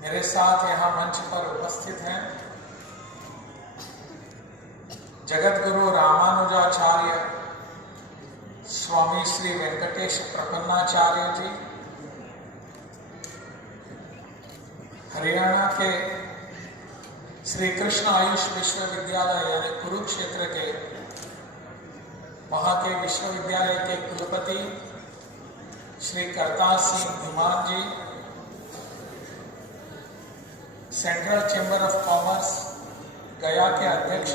मेरे साथ यहाँ मंच पर उपस्थित हैं जगत गुरु रामानुजाचार्य स्वामी श्री वेंकटेश प्रपन्नाचार्य जी, हरियाणा के श्री कृष्ण आयुष विश्वविद्यालय यानी कुरुक्षेत्र के वहाँ के विश्वविद्यालय के कुलपति श्री करतार सिंह धीमान जी, सेंट्रल चैम्बर ऑफ कॉमर्स गया के अध्यक्ष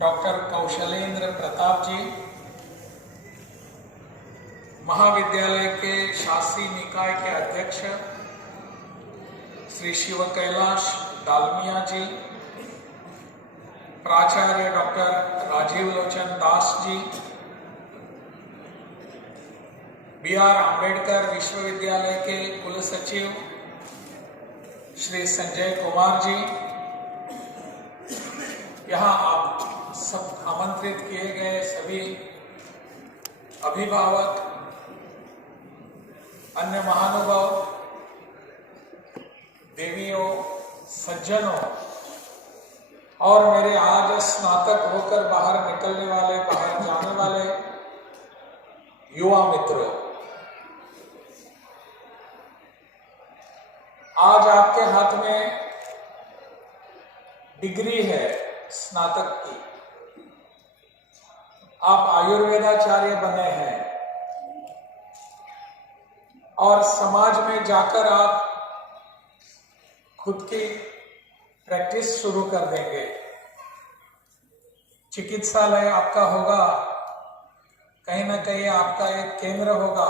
डॉक्टर कौशलेंद्र प्रताप जी, महाविद्यालय के शासी निकाय के अध्यक्ष श्री शिव कैलाश डालमिया जी, प्राचार्य डॉक्टर राजीव लोचन दास जी, बी.आर. अम्बेडकर विश्वविद्यालय के कुल सचिव श्री संजय कुमार जी, यहाँ आप सब आमंत्रित किए गए सभी अभिभावक, अन्य महानुभाव, देवियों, सज्जनों और मेरे आज स्नातक होकर बाहर निकलने वाले, बाहर जाने वाले युवा मित्रों, आज आपके हाथ में डिग्री है स्नातक की। आप आयुर्वेदाचार्य बने हैं और समाज में जाकर आप खुद की प्रैक्टिस शुरू कर देंगे। चिकित्सालय आपका होगा, कहीं ना कहीं आपका एक केंद्र होगा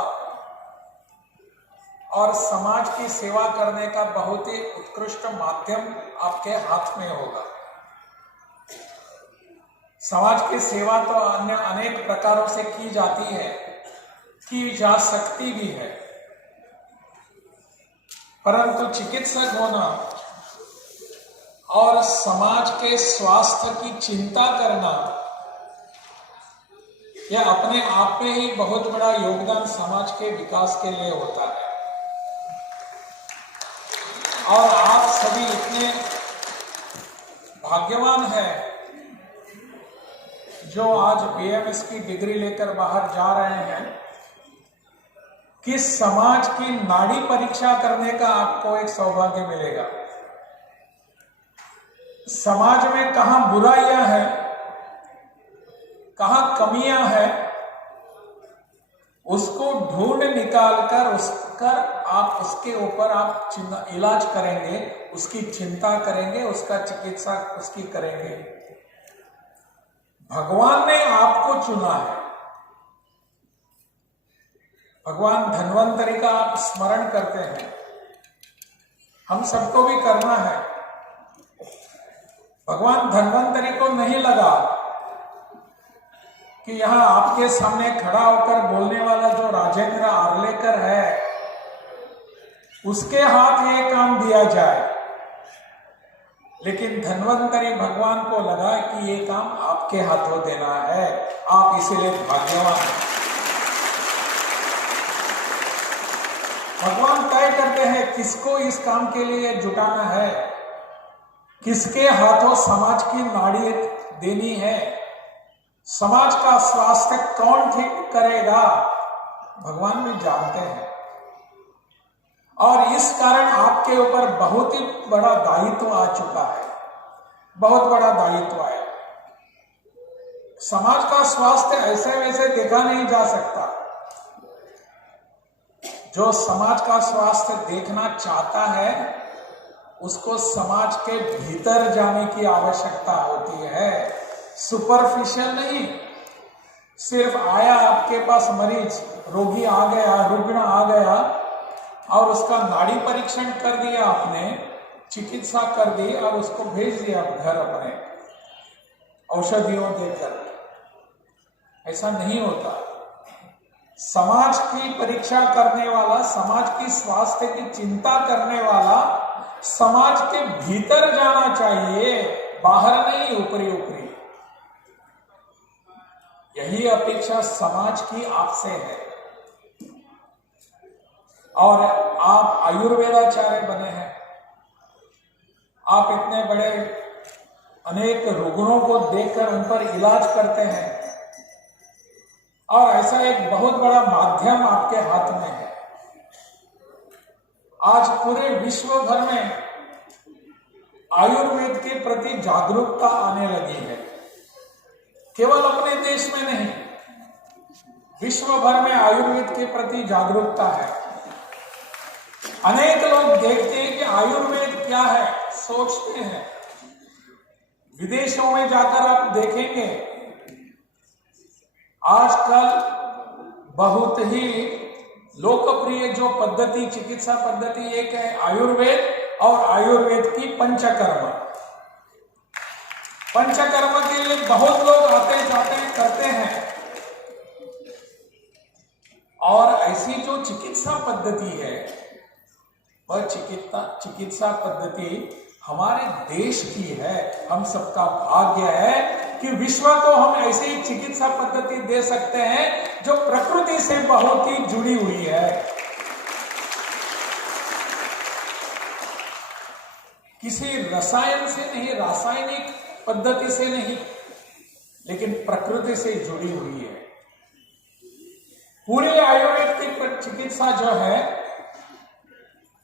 और समाज की सेवा करने का बहुत ही उत्कृष्ट माध्यम आपके हाथ में होगा। समाज की सेवा तो अन्य अनेक प्रकारों से की जाती है, की जा सकती भी है, परंतु चिकित्सक होना और समाज के स्वास्थ्य की चिंता करना यह अपने आप में ही बहुत बड़ा योगदान समाज के विकास के लिए होता है। और आप सभी इतने भाग्यवान हैं जो आज बीएमएस की डिग्री लेकर बाहर जा रहे हैं कि समाज की नाड़ी परीक्षा करने का आपको एक सौभाग्य मिलेगा। समाज में कहां बुराइयां हैं, कहां कमियां हैं, उसको ढूंढ निकालकर आप उसके ऊपर आप इलाज करेंगे, उसकी चिंता करेंगे, उसका चिकित्सा उसकी करेंगे। भगवान ने आपको चुना है। भगवान धन्वंतरी का आप स्मरण करते हैं, हम सबको भी करना है। भगवान धन्वंतरी को नहीं लगा कि यहां आपके सामने खड़ा होकर बोलने वाला जो राजेंद्र आर्लेकर है उसके हाथ ये काम दिया जाए, लेकिन धन्वंतरी भगवान को लगा कि ये काम आपके हाथों देना है। आप इसीलिए भाग्यवान हैं। भगवान तय करते हैं किसको इस काम के लिए जुटाना है, किसके हाथों समाज की नाड़ी देनी है, समाज का स्वास्थ्य कौन ठीक करेगा, भगवान भी जानते हैं। और इस कारण आपके ऊपर बहुत ही बड़ा दायित्व आ चुका है, बहुत बड़ा दायित्व है। समाज का स्वास्थ्य ऐसे वैसे देखा नहीं जा सकता। जो समाज का स्वास्थ्य देखना चाहता है उसको समाज के भीतर जाने की आवश्यकता होती है, सुपरफिशियल नहीं। सिर्फ आया आपके पास मरीज, रोगी आ गया, रुग्ण आ गया और उसका नाड़ी परीक्षण कर दिया आपने, चिकित्सा कर दी और उसको भेज दिया घर अपने औषधियों देकर, ऐसा नहीं होता। समाज की परीक्षा करने वाला, समाज की स्वास्थ्य की चिंता करने वाला समाज के भीतर जाना चाहिए, बाहर नहीं ऊपरी ऊपरी। यही अपेक्षा समाज की आपसे है। और आप आयुर्वेदाचार्य बने हैं। आप इतने बड़े अनेक रुग्णों को देखकर उन पर इलाज करते हैं और ऐसा एक बहुत बड़ा माध्यम आपके हाथ में है। आज पूरे विश्व भर में आयुर्वेद के प्रति जागरूकता आने लगी है। केवल अपने देश में नहीं, विश्व भर में आयुर्वेद के प्रति जागरूकता है। अनेक लोग देखते हैं कि आयुर्वेद क्या है, सोचते हैं। विदेशों में जाकर आप देखेंगे आजकल बहुत ही लोकप्रिय जो पद्धति, चिकित्सा पद्धति एक है आयुर्वेद और आयुर्वेद की पंचकर्म। पंचकर्म के लिए बहुत लोग आते जाते हैं, करते हैं। और ऐसी जो चिकित्सा पद्धति है वह चिकित्सा पद्धति हमारे देश की है। हम सबका भाग्य है कि विश्व को हम ऐसी चिकित्सा पद्धति दे सकते हैं जो प्रकृति से बहुत ही जुड़ी हुई है। किसी रसायन से नहीं, रासायनिक पद्धति से नहीं, लेकिन प्रकृति से जुड़ी हुई है। पूरी आयुर्वेद की चिकित्सा जो है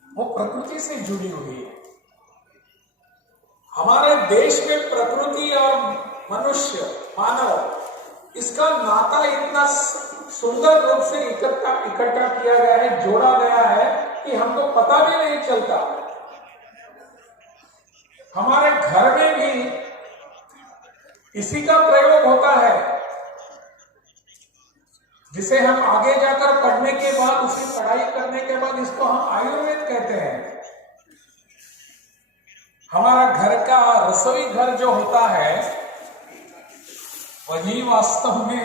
वो प्रकृति से जुड़ी हुई है। हमारे देश में प्रकृति और मनुष्य, मानव, इसका नाता इतना सुंदर रूप से इकट्ठा किया गया है, जोड़ा गया है कि हमको पता भी नहीं चलता। हमारे घर में भी इसी का प्रयोग होता है, जिसे हम आगे जाकर पढ़ने के बाद, उसी पढ़ाई करने के बाद इसको हम आयुर्वेद कहते हैं। हमारा घर का रसोई घर जो होता है वही वास्तव में